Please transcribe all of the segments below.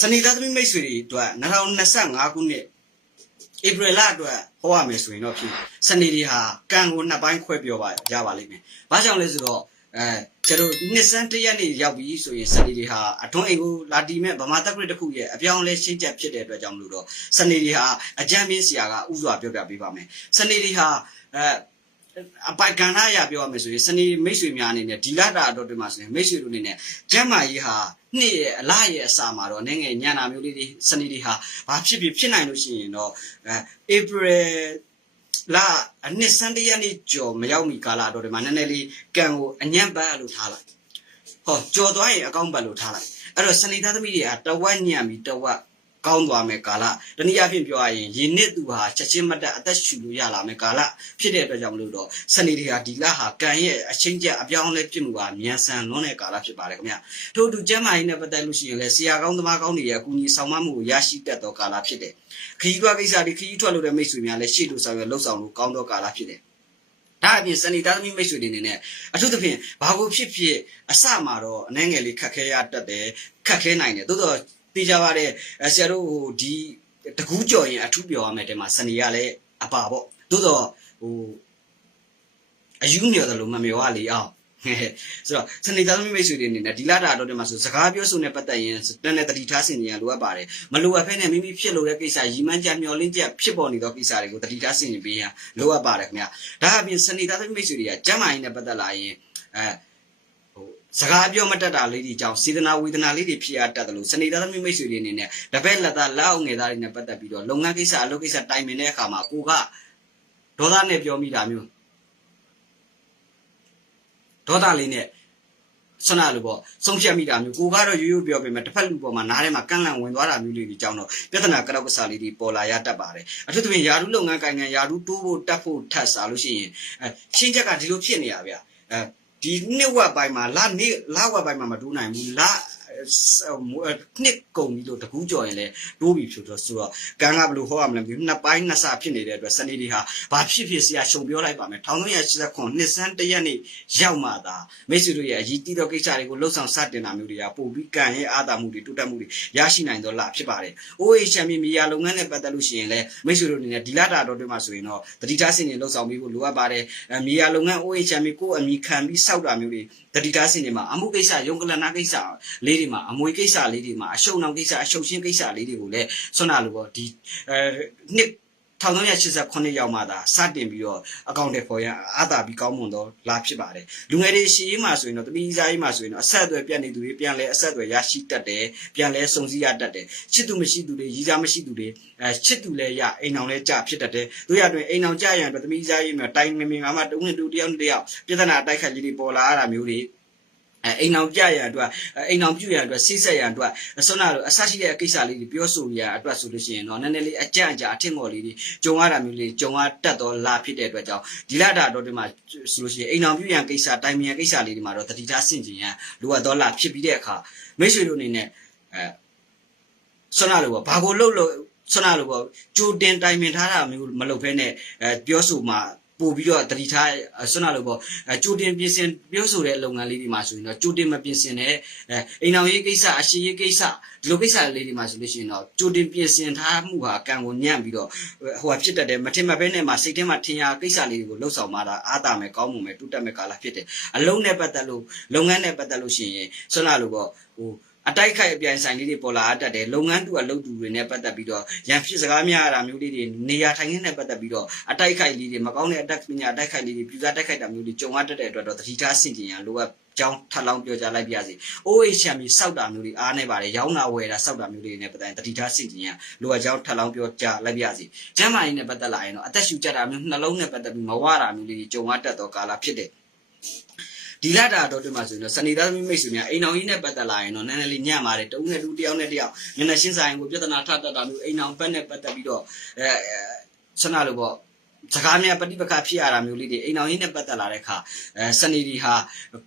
စနေသားသမီးမိတ်ဆွေတွေအတွက်2025ခုနှစ်ဧပြီလအတွက်ဟောရမယ်ဆိုရင်တော့ဖြစ်စနေတွေဟာကံကိုနှစ်ပိုင်းခွဲပြောပါကြပါလိမ့်မယ်။ဘာကြောင့်လဲဆိုတော့အဲကျတို့နှစ်စန်းတစ်ရက်နေရောက်ပြီဆိုရင်စနေတွေဟာအထွန်းအိမ်ကိုလာတီမဲ့ဗမာတက်ဂရစ်တစ်ခုရဲ့အပြောင်းလဲရှင်းချက်ဖြစ်တဲ့အတွက်ကြောင့်မလို့တော့စနေတွေဟာအကြမ်းပြင်းစရာကဥစွာပြောပြပေးပါမယ်။စနေတွေဟာအဲ အပိုင်ကဏ္ဍအရာပြောရမယ်ဆိုရင်စနေမိတ်ဆွေများအနေနဲ့ဒီလာတာတော့ဒီမှာဆိုရင်မိတ်ဆွေတို့အနေနဲ့ကျမ်းမာရေးဟာနှစ်ရဲ့အလားရဲ့အစာမှာတော့နိုင်ငံညံနာမျိုးလေးတွေစနေတွေဟာဘာဖြစ်ဖြစ်ဖြစ်နိုင်လို့ရှိရင်တော့အဲဧပြီလာအနှစ်စန်းတရက်နေ့ကျော်မရောက်မီကာလတော့ဒီမှာနည်းနည်းလေးကံကိုအညံ့ပတ်လို့ထားလိုက်ဟောကြော်သွားရင်အကောင့်ပတ်လို့ထားလိုက်အဲ့တော့စနေသားသမီးတွေကတဝက်ညံ့ပြီးတဝက် ကောင်းသွားမယ်ကာလတနည်းအားဖြင့်ပြောရရင်ယင်းနှစ်သူဟာချက်ချင်းမတက်အသက်ရှူလို့ရလာမယ်ကာလဖြစ်တဲ့အတွက်ကြောင့်မလို့တော့စနေတွေဟာဒီလဟာကံရဲ့အချင်းကျအပြောင်းလဲဖြစ်မှုဟာမြန်ဆန်လွန်းတဲ့ကာလဖြစ်ပါတယ်ခင်ဗျထို့အတူကျမ်းမာရေးနဲ့ပတ်သက်လို့ရှိရင်လည်းဆရာကောင်းသမားကောင်းတွေရဲ့အကူအညီဆောင်မမှုကိုရရှိတတ်သောကာလဖြစ်တယ်ခရီးကွာကိစ္စတွေခရီးထွက်လို့တဲ့မိတ်ဆွေများလည်းရှေ့လို့ဆောင်ရလှုပ်ဆောင်လို့ကောင်းသောကာလဖြစ်တယ်ဒါအပြင်စနေသားသမီးမိတ်ဆွေတွေအနေနဲ့အထူးသဖြင့်ဘာကိုဖြစ်ဖြစ်အစမှာတော့အနှဲငယ်လေးခက်ခဲရတတ်တယ်ခက်ခဲနိုင်တယ်သို့တော့ သိကြပါတဲ့ဆရာတို့ဟိုဒီတကူးကြော်ရင်အထူးပြောရမယ်တဲ့မှာစနေရလည်းအပါပေါ့သို့တော့ဟိုအယူမြော်တယ်လို့မမျောရလေအောင်ဆိုတော့စနေသားသမီးမိတ်ဆွေတွေအနေနဲ့ဒီလာတာတော့ဒီမှာဆိုစကားပြောဆိုနေပတ်သက်ရင်တန်းနဲ့တတိထားစင်နေရလိုအပ်ပါတယ်မလိုအပ်ဖဲနဲ့မိမိဖြစ်လို့တဲ့ကိစ္စရီမန်းကြမျောလင်းချက်ဖြစ်ပေါ်နေသောကိစ္စတွေကိုတတိထားစင်နေပေးရလိုအပ်ပါတယ်ခင်ဗျာဒါအပြင်စနေသားသမီးမိတ်ဆွေတွေကကျမ်းမာရေးနဲ့ပတ်သက်လာရင်အဲဟို စကားပြောမတတ်တာလေးတွေကြောင့်စေတနာဝေဒနာလေးတွေဖြစ်ရတတ်တယ်လို့စနေသားသမီးမိတ်ဆွေတွေအနေနဲ့တပည့်လက်သားလက်အောင်ငယ်သားတွေနဲ့ပတ်သက်ပြီးတော့လုပ်ငန်းကိစ္စအလုပ်ကိစ္စတိုင်ပင်တဲ့အခါမှာကိုကဒေါသနဲ့ပြောမိတာမျိုးဒေါသလေးနဲ့ဆွမ်းနာလို့ပေါ့ဆုံးဖြတ်မိတာမျိုးကိုကတော့ရိုးရိုးပြောပေမဲ့တစ်ဖက်လူပေါ်မှာနားထဲမှာကန့်လန့်ဝင်သွားတာမျိုးလေးတွေကြောင့်တော့ပြဿနာကြောက်ကစားလေးတွေပေါ်လာရတတ်ပါတယ်အထူးသဖြင့်ယာရုလုပ်ငန်းကိုင်ငံယာရုတိုးဖို့တက်ဖို့ထပ်စားလို့ရှိရင်အဲရှင်းချက်ကဒီလိုဖြစ်နေရဗျအဲ ဒီနှစ်ဝက်ပိုင်းမှာလာနေလာဝက်ပိုင်းမှာမတိုးနိုင်ဘူးလာ နှစ်ကုန်ပြီလို့တကူးကြော်ရင်လည်းတိုးပြီဖြစ်တော့ဆိုတော့ကန်းကဘလို့ဟောရမလဲနှစ်ပိုင်းနှစ်ဆဖြစ်နေတဲ့အတွက်စနေဒီဟာဘာဖြစ်ဖြစ်ဆရာရှုံပြောလိုက်ပါမယ်1389နှစ်စန်းတရက်နေ့ရောက်မှသာမိတ်ဆွေတို့ရဲ့အရေးကြီးသောကိစ္စတွေကိုလှုပ်ဆောင်စတင်တာမျိုးတွေကပို့ပြီးကံရဲ့အာသာမှုတွေတိုးတက်မှုတွေရရှိနိုင်တော့လာဖြစ်ပါတယ်။ OHM မြေယာလုပ်ငန်းနဲ့ပတ်သက်လို့ရှိရင်လည်းမိတ်ဆွေတို့အနေနဲ့ဒီလာတာတော့တွေမှာဆိုရင်တော့တတိထားစင်တွေလှုပ်ဆောင်ပြီးဖို့လိုအပ်ပါတယ်။မြေယာလုပ်ငန်း OHM ကိုအမိခံပြီးစောက်တာမျိုးတွေတတိထားစင်တွေမှာအမှုကိစ္စရုံကလနာကိစ္စလေးတွေမှာအမွေကိစ္စလေးတွေမှာအရှုံအောင်ကိစ္စအရှုံရှင်းကိစ္စလေးတွေကိုလည်းဆွမ်းနာလို့ပေါ့ဒီအဲနှစ် 1389ရောက်မှသာစတင်ပြီးတော့အကောင့်တွေပေါ်ရအာသာပြီးကောင်းမွန်တော့လာဖြစ်ပါတယ်လူငယ်တွေရှီရေးမှာဆိုရင်တော့တမိစားရေးမှာဆိုရင်တော့အဆက်အသွယ်ပြတ်နေသူတွေပြန်လဲအဆက်အသွယ်ရရှိတတ်တယ်ပြန်လဲစုံစည်းရတတ်တယ်ချစ်သူမရှိသူတွေရီးစားမရှိသူတွေအဲချစ်သူလဲရအိမ်အောင်လဲကြဖြစ်တတ်တယ်တို့ရတွင်အိမ်အောင်ကြရန်အတွက်တမိစားရေးမှာတိုင်မင်ငါမှတုံးနဲ့တူတယောက်တယောက်ပြဿနာတိုက်ခိုက်လေးတွေပေါ်လာရတာမျိုးတွေ အဲအိမ်အောင်ကြရန်အတွက်အိမ်အောင်ပြုရန်အတွက်စိစက်ရန်အတွက်ဆွမ်းနာလို့အဆရှိတဲ့ကိစ္စလေးတွေပြောဆိုရန်အတွက်ဆိုလို့ရှိရင်တော့နည်းနည်းလေးအကြံ့အကြာအထင်မော်လေးတွေကြုံရတာမျိုးလေးကြုံရတတ်တော့လာဖြစ်တဲ့အတွက်ကြောင့်ဒီလာတာတော့ဒီမှာဆိုလို့ရှိရင်အိမ်အောင်ပြုရန်ကိစ္စတိုင်မီရန်ကိစ္စလေးတွေမှာတော့တတိထားဆင်ကျင်ရန်လိုအပ်တော့လာဖြစ်ပြီးတဲ့အခါမိတ်ဆွေတို့အနေနဲ့အဲဆွမ်းနာလို့ဘာကိုလှုပ်လို့ဆွမ်းနာလို့ပေါ့ကြိုတင်တိုင်ပင်ထားတာမျိုးမလုပ်ဘဲနဲ့အဲပြောဆိုမှာပို့ပြီးတော့တတိထားဆွမ်းနာလို့ပေါ့အဲကြိုတင်ပြင်ဆင်ပြောဆိုတဲ့လုပ်ငန်းလေးတွေမှာဆိုရင်တော့ကြိုတင်မပြင်ဆင်တဲ့အဲအိမ်အောင်ရေးကိစ္စအရှိရေးကိစ္စဒီလိုကိစ္စလေးတွေမှာဆိုလို့ရှိရင်တော့ကြိုတင်ပြင်ဆင်ထားမှုဟာကံကိုညံ့ပြီးတော့ဟိုဟာဖြစ်တတ်တယ်မထင်မှတ်ဘဲနဲ့မှစိတ်ထဲမှာထင်ရကိစ္စလေးတွေကိုလှုပ်ဆောင်မှတာအားတာမယ်ကောင်းမှုမယ်တူတက်မယ်ကာလဖြစ်တယ်အလုံးနဲ့ပတ်သက်လို့လုပ်ငန်းနဲ့ပတ်သက်လို့ရှိရင်ဆွမ်းနာလို့ပေါ့ဟို အတိုက်ခိုက်အပြိုင်ဆိုင်လေးတွေပေါ်လာတတ်တယ်လုပ်ငန်းတူအလုပ်တူတွေနဲ့ပတ်သက်ပြီးတော့ရန်ဖြစ်စကားများရတာမျိုးလေးတွေနေရာထိုင်ခင်းနဲ့ပတ်သက်ပြီးတော့အတိုက်ခိုက်လေးတွေမကောင်းတဲ့အတက်ပညာအတိုက်ခိုက်လေးတွေပြူစားတိုက်ခိုက်တာမျိုးတွေကြုံရတတ်တဲ့အတွက်တော့တတိထားဆင်ကျင်ရန်လိုအပ်ကြောင်းထပ်လောင်းပြောကြလိုက်ပြစီ။ OHM ကြီးစောက်တာမျိုးတွေအားနေပါတယ်။ရောင်းတာဝယ်တာစောက်တာမျိုးတွေနဲ့ပတ်သက်တတိထားဆင်ကျင်ရန်လိုအပ်ကြောင်းထပ်လောင်းပြောကြလိုက်ပြစီ။ကျမ်းမာရေးနဲ့ပတ်သက်လာရင်တော့အသက်ရှူကြတာမျိုးနှလုံးနဲ့ပတ်သက်ပြီးမဝတာမျိုးလေးတွေကြုံရတတ်သောကာလဖြစ်တယ်။ ဒီလာတာတော့ဒီမှာဆိုရင်တော့စနေသားသမီးမိတ်ဆွေများအိမ်အောင်ကြီးနဲ့ပတ်သက်လာရင်တော့နည်းနည်းလေးညံ့ပါတယ်တဦးနဲ့တူတယောက်နဲ့တယောက်မျက်နှာရှင်းဆိုင်ကိုပြဿနာထတတ်တာမျိုးအိမ်အောင်ဘက်နဲ့ပတ်သက်ပြီးတော့အဲဆန္ဒလို့ပေါ့ စကားများပฏิပက္ခဖြစ်ရတာမျိုးလေးတွေအိမ်အောင်ရင်းနဲ့ပတ်သက်လာတဲ့အခါအဲစနေဒီဟာ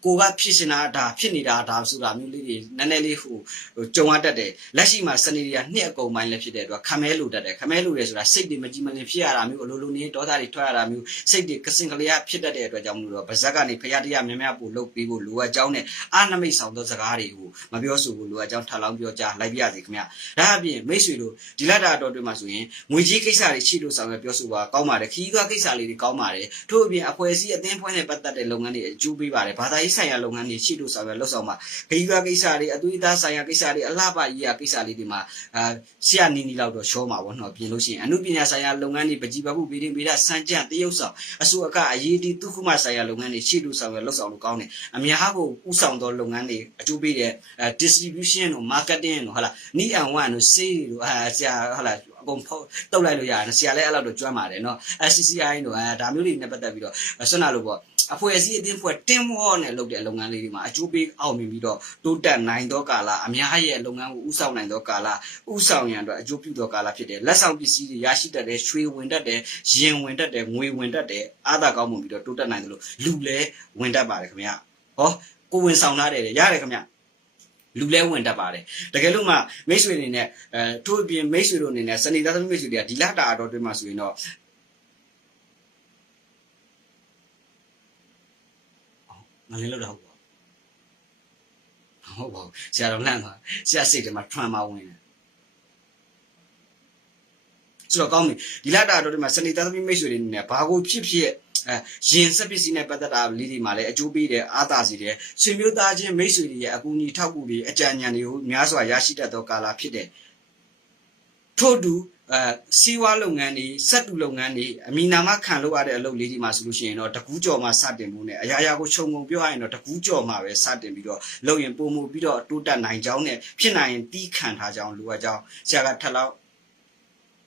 ကိုကဖြစ်ရှင်တာဒါဖြစ်နေတာဒါဆိုတာမျိုးလေးတွေနည်းနည်းလေးဟိုဟိုကြုံရတတ်တယ်လက်ရှိမှာစနေဒီကနှစ်အကုန်ပိုင်းလည်းဖြစ်တဲ့အတွက်ခမဲလိုတတ်တယ်ခမဲလိုတယ်ဆိုတာစိတ်တွေမကြည်မလင်ဖြစ်ရတာမျိုးအလိုလိုနေဒေါသတွေထွက်ရတာမျိုးစိတ်တွေကစင်ကလေးဖြစ်တတ်တဲ့အတွက်ကြောင့်မလို့တော့ဗဇက်ကနေဖရာတရားများများပို့လုပ်ပေးဖို့လိုအပ်ကြောင်းနဲ့အာနမိတ်ဆောင်သောစကားတွေကိုမပြောဆိုဘူးလိုအပ်ကြောင်းထပ်လောင်းပြောကြားလိုက်ပြရစီခင်ဗျဒါအပြင်မိတ်ဆွေတို့ဒီလက်တာတော်တွေမှာဆိုရင်ငွေကြီးကိစ္စတွေရှိလို့ဆောင်ရွက်ပြောဆိုပါကောင်းပါတယ်ခီးသွွားကိစ္စလေးတွေကောင်းပါတယ်ထို့အပြင်အဖွဲ့အစည်းအသင်းဖွဲ့နဲ့ပတ်သက်တဲ့လုပ်ငန်းတွေအကျိုးပေးပါတယ်ဘာသာရေးဆိုင်ရာလုပ်ငန်းတွေရှိလို့ဆောင်ရွက်လုပ်ဆောင်ပါခီးသွွားကိစ္စတွေအသွေးသားဆိုင်ရာကိစ္စတွေအလှပကြီးရာကိစ္စလေးတွေမှာအာဆရာနီနီလောက်တော့ရှောမှာပေါ့နော်ပြင်လို့ရှိရင်အမှုပညာဆိုင်ရာလုပ်ငန်းတွေပကြီးပမှုဗီဒီဗီဒစံကြံတရုပ်ဆောင်အစိုးအကအရေးဒီတုခုမဆိုင်ရာလုပ်ငန်းတွေရှိလို့ဆောင်ရွက်လုပ်ဆောင်လို့ကောင်းတယ်အများကိုဥဆောင်သောလုပ်ငန်းတွေအကျိုးပေးတဲ့ distribution တို့ marketing တို့ဟုတ်လား need and want တို့ sale တို့အဲဆရာဟုတ်လား အကုန်ဖုတ်တုတ်လိုက်လို့ရတယ်ဆရာလည်းအဲ့လောက်တော့ကျွမ်းပါတယ်နော် SCCI တို့အဲဒါမျိုးတွေနဲ့ပတ်သက်ပြီးတော့ဆွနာလို့ပေါ့အဖွဲ့အစည်းအသင်းဖွဲ့တင်းမောနဲ့လုပ်တဲ့လုပ်ငန်းလေးတွေမှာအကျိုးပေးအောင်မြင်ပြီးတော့တိုးတက်နိုင်သောကာလအများရဲ့လုပ်ငန်းကိုဥဆောင်နိုင်သောကာလဥဆောင်ရန်အတွက်အကျိုးပြုသောကာလဖြစ်တယ်လက်ဆောင်ပစ္စည်းတွေရရှိတတ်တယ်ရွှေဝင်တတ်တယ်ရင်ဝင်တတ်တယ်ငွေဝင်တတ်တယ်အားသာကောင်းမှုပြီးတော့တိုးတက်နိုင်တယ်လို့လူလည်းဝင်တတ်ပါတယ်ခင်ဗျာဟောကိုဝင်ဆောင်လာတယ်ရတယ်ခင်ဗျာ လူလဲဝင်တတ်ပါတယ်တကယ်လို့မှမိတ်ဆွေအနေနဲ့အဲထို့အပြင်မိတ်ဆွေတို့အနေနဲ့စနေသားသမီးမိတ်ဆွေတွေကဒီလတာအတော်တွင်းမှာဆိုရင်တော့ငါလည်းလောက်တော့ဟုတ်ပါဘူးဟုတ်ပါဘူးဆရာတော်လန့်သွားဆရာစိတ်ထဲမှာထွန်မဝင်တယ်ဆိုတော့ကောင်းပြီဒီလတာအတော်တွင်းမှာစနေသားသမီးမိတ်ဆွေတွေအနေနဲ့ဘာကိုဖြစ်ဖြစ်အဲ ရင်စက်ပစ္စည်းနဲ့ပတ်သက်တာလေးတွေမှာလည်းအကျိုးပေးတယ်အားသာစေတယ်ဆွေမျိုးသားချင်းမိတ်ဆွေတွေရဲ့အကူအညီထောက်ကူတွေအကြံဉာဏ်တွေကိုများစွာရရှိတတ်သောကာလဖြစ်တယ်ထို့တူအဲစီးဝါလုပ်ငန်းတွေစက်တူလုပ်ငန်းတွေအမီနာမခံလို့ရတဲ့အလုပ်လေးတွေမှာဆိုလို့ရှိရင်တော့တကူးကြော်မှာစတင်မှုနဲ့အရာရာကိုခြုံငုံပြောရရင်တော့တကူးကြော်မှာပဲစတင်ပြီးတော့လုပ်ရင်ပုံမှုပြီးတော့တိုးတက်နိုင်ကြောင်းနဲ့ဖြစ်နိုင်ရင်တီးခံထားကြောင်းလိုအပ်ကြောင်းဆရာကထပ်လောက်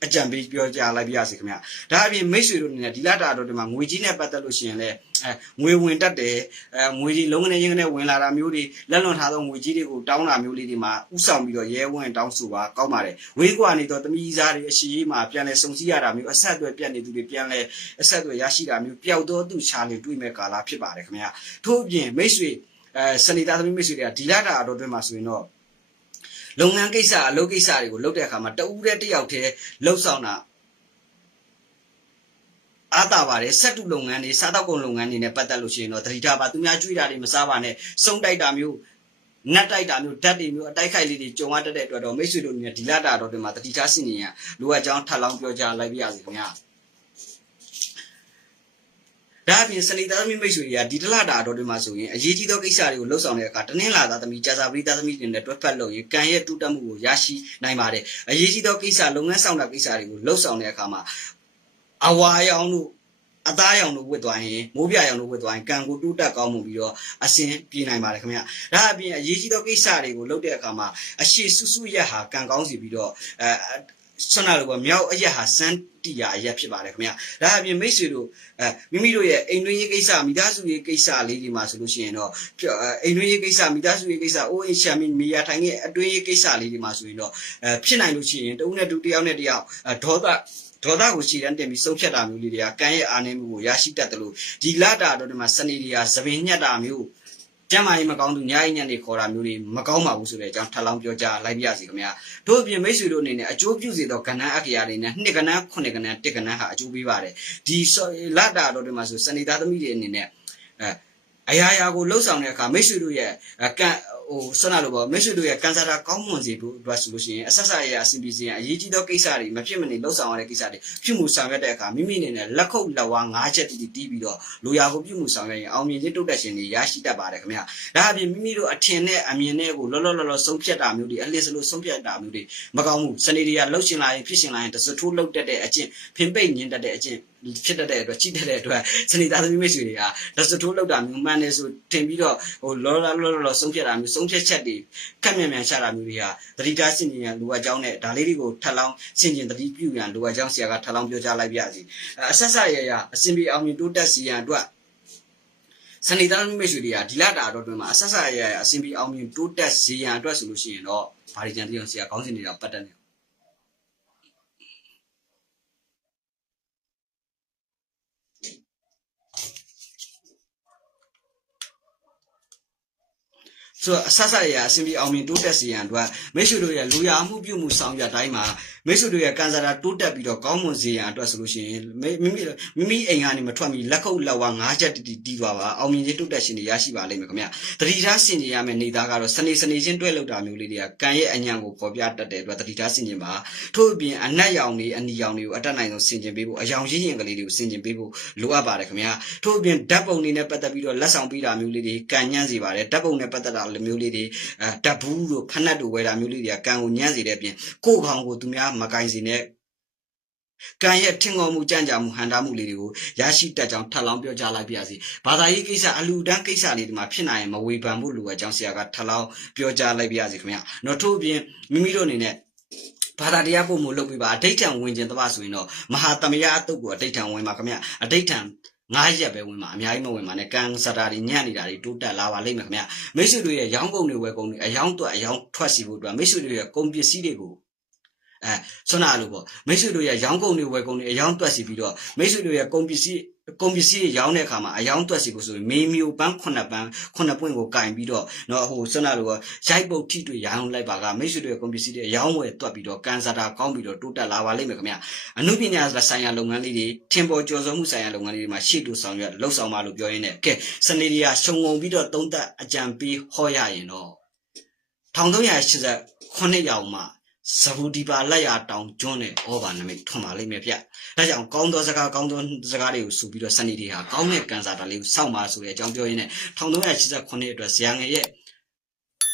အကြံပေးပြောကြလိုက်ပြရစီခင်ဗျာဒါအပြင်မိတ်ဆွေတို့အနေနဲ့ဒီလတာတော့ဒီမှာငွေကြီးနဲ့ပတ်သက်လို့ရှိရင်လည်းအဲငွေဝင်တတ်တယ်အဲငွေကြီးလုံးကနေရင်းကနေဝင်လာတာမျိုးတွေလက်လွန်ထားသောငွေကြီးတွေကိုတောင်းတာမျိုးလေးတွေမှာဥဆောင်ပြီးတော့ရဲဝင့်တောင်းဆိုပါကောင်းပါတယ်ဝေးကွာနေတော့တမီးစားတွေအရှိကြီးမှာပြန်လဲစုံစည်းရတာမျိုးအဆက်အသွယ်ပြတ်နေသူတွေပြန်လဲအဆက်အသွယ်ရရှိတာမျိုးပျောက်တော့သူချာနေတွေ့မဲ့ကာလဖြစ်ပါတယ်ခင်ဗျာထို့အပြင်မိတ်ဆွေအဲစနေသားသမီးမိတ်ဆွေတွေကဒီလတာအတော်တွင်းမှာဆိုရင်တော့ လုပ်ငန်းကိစ္စအလုပ်ကိစ္စတွေကိုလုပ်တဲ့အခါမှာတဦးတည်းတစ်ယောက်တည်းလှုပ်ဆောင်တာအားတာပါတယ်စက်တူလုပ်ငန်းတွေစားတောက်ကုန်လုပ်ငန်းတွေနဲ့ပတ်သက်လို့ရှိရင်တော့သတိထားပါသူများကျွေးတာတွေမစားပါနဲ့စုံတိုက်တာမျိုးနတ်တိုက်တာမျိုးဓာတ်တွေမျိုးအတိုက်ခိုက်လေးတွေကြုံရတတ်တဲ့အတွက်တော့မိတ်ဆွေတို့အနေနဲ့ဒီလတာတော့ဒီမှာတတိထားစီနေရလိုအပ်ကြောင်းထပ်လောင်းပြောကြလိုက်ပြရစီခင်ဗျာ ဒါအပြင်စနေသားသမီးမိတ်ဆွေတွေကဒီတလတာတော်တွေမှာဆိုရင်အရေးကြီးသောကိစ္စတွေကိုလှုပ်ဆောင်တဲ့အခါတနင်္လာသားသမီးကြာစာပရိသတ်သမီးတွေနဲ့တွဲဖက်လို့ရင်ကံရဲ့တူတက်မှုကိုရရှိနိုင်ပါတယ်အရေးကြီးသောကိစ္စလုပ်ငန်းဆောင်တာကိစ္စတွေကိုလှုပ်ဆောင်တဲ့အခါမှာအဝါရောင်တို့အသားရောင်တို့ဝတ်သွားရင်မိုးပြရောင်တို့ဝတ်သွားရင်ကံကိုတူတက်ကောင်းမှုပြီးတော့အစင်ပြေနိုင်ပါတယ်ခင်ဗျဒါအပြင်အရေးကြီးသောကိစ္စတွေကိုလုပ်တဲ့အခါမှာအရှိစုစုရက်ဟာကံကောင်းစီပြီးတော့အဲ ဆွမ်းနာလို့ပေါ့မြောက်အရက်ဟာစမ်းတီယာအရက်ဖြစ်ပါတယ်ခင်ဗျ။ဒါအပြင်မိတ်ဆွေတို့အဲမိမိတို့ရဲ့အိမ်တွင်းရေးကိစ္စမိသားစုရေးကိစ္စလေးဒီမှာဆိုလို့ရှိရင်တော့အိမ်တွင်းရေးကိစ္စမိသားစုရေးကိစ္စအိုးအိမ်ရှာမီမီယာထိုင်ရဲ့အတွင်းရေးကိစ္စလေးဒီမှာဆိုရင်တော့အဲဖြစ်နိုင်လို့ရှိရင်တဦးနဲ့တူတယောက်နဲ့တယောက်ဒေါသဒေါသကိုရှည်တန်းတင်ပြီးစုံဖြတ်တာမျိုးလေးတွေကကံရဲ့အာနေမှုကိုရရှိတတ်တယ်လို့ဒီလတာတော့ဒီမှာစနေတွေကသပင်ညက်တာမျိုး ကျမ်းမာရေးမကောင်းသူညာရင်ညံ့နေခေါ်တာမျိုးတွေမကောင်းပါဘူးဆိုတဲ့အကြောင်းထပ်လောင်းပြောကြားလိုက်ပြရစီခင်ဗျာတို့အပြင်မိတ်ဆွေတို့အနေနဲ့အကျိုးပြုစေသောကဏ္ဍအက္ခရာတွေနဲ့နှစ်ကဏ္ဍခုနှစ်ကဏ္ဍတစ်ကဏ္ဍဟာအကျိုးပေးပါတယ်ဒီလတာတော့ဒီမှာဆိုစနေသားသမီးတွေအနေနဲ့အဲအရာရာကိုလှုပ်ဆောင်တဲ့အခါမိတ်ဆွေတို့ရဲ့ကံ ဟိုဆွမ်းနာလို့ပေါ့မိတ်ဆွေတို့ရဲ့ကန်ဆာတာကောင်းမွန်စေဖို့အတွက်ဆိုလို့ရှိရင်အဆက်ဆက်ရအဆင်ပြေစေရင်အရေးကြီးသောကိစ္စတွေမဖြစ်မနေလှုပ်ဆောင်ရတဲ့ကိစ္စတွေပြုမှုဆောင်ရွက်တဲ့အခါမိမိအနေနဲ့လက်ခုပ်လက်ဝါး၅ချက်တီးတီးပြီးတော့လူရာကိုပြုမှုဆောင်ရွက်ရင်အောင်မြင်ခြင်းတုတ်တက်ခြင်းတွေရရှိတတ်ပါတယ်ခင်ဗျာဒါအပြင်မိမိတို့အထင်နဲ့အမြင်နဲ့ကိုလောလောလောလောဆုံးဖြတ်တာမျိုးတွေအလစ်စလို့ဆုံးဖြတ်တာမျိုးတွေမကောင်းဘူးစနေတွေကလှုပ်ရှင်လာရင်ဖြစ်ရှင်လာရင်တစထိုးလှုပ်တတ်တဲ့အကျင့်ဖင်ပိတ်ညင်တတ်တဲ့အကျင့်ဖြစ်တတ်တဲ့အတွက်ချိတတ်တဲ့အတွက်စနေသားသမီးမိတ်ဆွေတွေကတစထိုးလှုပ်တာမျိုးမှန်နေဆိုထင်ပြီးတော့ဟိုလောလောလောလောဆုံးဖြတ်တာမျိုးဆုံးဖြတ်ချက်တွေခက်မြန်မြန်ရှာတာမျိုးတွေဟာသတိထားစင်ကြင်ရလိုအပ်ကြောင်းနဲ့ဒါလေးတွေကိုထပ်လောင်းစင်ကြင်သတိပြုရန်လိုအပ်ကြောင်းဆရာကထပ်လောင်းပြောကြားလိုက်ပြစီအဆက်ဆက်ရရအစင်ပြေအောင်မြင်တိုးတက်စီရန်အတွက်စနေသားမိတ်ဆွေတွေကဒီလတာတော့တွင်မှာအဆက်ဆက်ရရအစင်ပြေအောင်မြင်တိုးတက်စီရန်အတွက်ဆိုလို့ရှိရင်တော့ဗာဒီဂျန်တီအောင်ဆရာခေါင်းစဉ်တွေတော့ပတ်တက်နေ ဆိုတော့အဆဆရရအစဉ်ပြေအောင်မြင်တိုးတက်စေရန်အတွက်မိတ်ဆွေတို့ရဲ့လူရမှုပြုမှုဆောင်ရွက်တိုင်းမှာမိတ်ဆွေတို့ရဲ့ကန်ဆာတာတိုးတက်ပြီးတော့ကောင်းမွန်စေရန်အတွက်ဆိုလို့ရှိရင်မိမိမိမိအိမ်ကနေမထွက်မီလက်ခုပ်လက်ဝါးငါးချက်တီတီးသွားပါအောင်မြင်ခြင်းတိုးတက်ခြင်းတွေရရှိပါလိမ့်မယ်ခင်ဗျတတိထားဆင်ခြင်ရမယ့်နေသားကတော့စနေစနေချင်းတွဲလောက်တာမျိုးလေးတွေကကံရဲ့အညံကိုပေါ်ပြတတ်တဲ့အတွက်တတိထားဆင်ခြင်ပါထို့အပြင်အနက်ရောင်တွေအနီရောင်တွေကိုအတက်နိုင်ဆုံးဆင်ခြင်ပေးဖို့အယောင်ရင်းရင်ကလေးတွေကိုဆင်ခြင်ပေးဖို့လိုအပ်ပါတယ်ခင်ဗျထို့အပြင်ဓာတ်ပုံတွေနဲ့ပတ်သက်ပြီးတော့လက်ဆောင်ပေးတာမျိုးလေးတွေကံညံ့စေပါတယ်ဓာတ်ပုံနဲ့ပတ်သက်တာမျိုးလေးတွေအဲတဘူးတို့ဖက်နှက်တို့ဝယ်တာမျိုးလေးတွေကကံကိုညှန့်စေတဲ့အပြင်ကိုယ့်ခေါင်ကိုသူများမကင်စေနဲ့ကံရဲ့ထင်တော်မူကြံ့ကြာမှုဟန်တာမှုလေးတွေကိုရရှိတတ်ကြောင်းထပ်လောင်းပြောကြားလိုက်ပါရစေ။ဘာသာရေးကိစ္စအလူတန်းကိစ္စလေးတွေမှာဖြစ်နိုင်ရင်မဝေဖန်ဖို့လိုအပ်ကြောင်းဆရာကထပ်လောင်းပြောကြားလိုက်ပါရစေခင်ဗျ။နော်ထို့အပြင်မိမိတို့အနေနဲ့ဘာသာတရားပို့မှုလုပ်ပြီးပါအဋိဋ္ဌံဝင်ခြင်းတပတ်ဆိုရင်တော့မဟာတမယအတုတ်ကိုအဋိဋ္ဌံဝင်ပါခင်ဗျ။အဋိဋ္ဌံ ငါးရက်ပဲဝင်မှာအများကြီးမဝင်ပါနဲ့ကံစတာတွေညံ့နေတာတွေတိုးတက်လာပါလိမ့်မယ်ခင်ဗျ။မိတ်ဆွေတို့ရဲ့ရောင်းကုန်တွေဝယ်ကုန်တွေအယောင်းတော့အယောင်းထွက်စီဖို့အတွက်မိတ်ဆွေတို့ရဲ့ကုန်ပစ္စည်းတွေကိုအဲဆွမ်းနာလို့ပေါ့မိတ်ဆွေတို့ရဲ့ရောင်းကုန်တွေဝယ်ကုန်တွေအယောင်းတွက်စီပြီးတော့မိတ်ဆွေတို့ရဲ့ကုန်ပစ္စည်း ကုန်ပစ္စည်းတွေရောင်းတဲ့အခါမှာအယောင်းတွက်စီဖို့ဆိုရင်မေမျိုးပန်း9ပန်း9ပွင့်ကိုကင်ပြီးတော့เนาะဟိုဆွမ်းနာလို့ရိုက်ပုတ်ထိတွေ့ရောင်းလိုက်ပါကမိတ်ဆွေတို့ရဲ့ကုန်ပစ္စည်းတွေအယောင်းဝယ်တွက်ပြီးတော့ကန်စတာကောင်းပြီးတော့တိုးတက်လာပါလိမ့်မယ်ခင်ဗျအမှုပညာဆိုင်ရာလုပ်ငန်းလေးတွေထင်ပေါ်ကျော်စောမှုဆိုင်ရာလုပ်ငန်းလေးတွေမှာရှေ့တူဆောင်ရွက်လှုပ်ဆောင်ပါလို့ပြောရင်းနဲ့ကဲစနေဒီယာရှုံငုံပြီးတော့သုံးသက်အကြံပေးဟောရရင်တော့ 1389ရောင်မှာ ဇဘူဒီပါလက်ရတောင်ကျွန်းနဲ့ဩဘာနမိတ်ထွန်ပါလိမ့်မယ်ဗျ။ဒါကြောင့်ကောင်းသောစကားကောင်းသောစကားတွေကိုဆိုပြီးတော့စနေဒီဟာကောင်းတဲ့ကန်စာတာလေးကိုစောင့်ပါဆိုတဲ့အကြောင်းပြောရင်းနဲ့1389အတွက်ဇာငယ်ရဲ့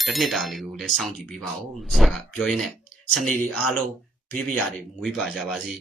တစ်နှစ်တာလေးကိုလည်းစောင့်ကြည့်ပေးပါဦးလို့ဆရာကပြောရင်းနဲ့စနေဒီအားလုံးဘေးပရာတွေမွေးပါကြပါစေ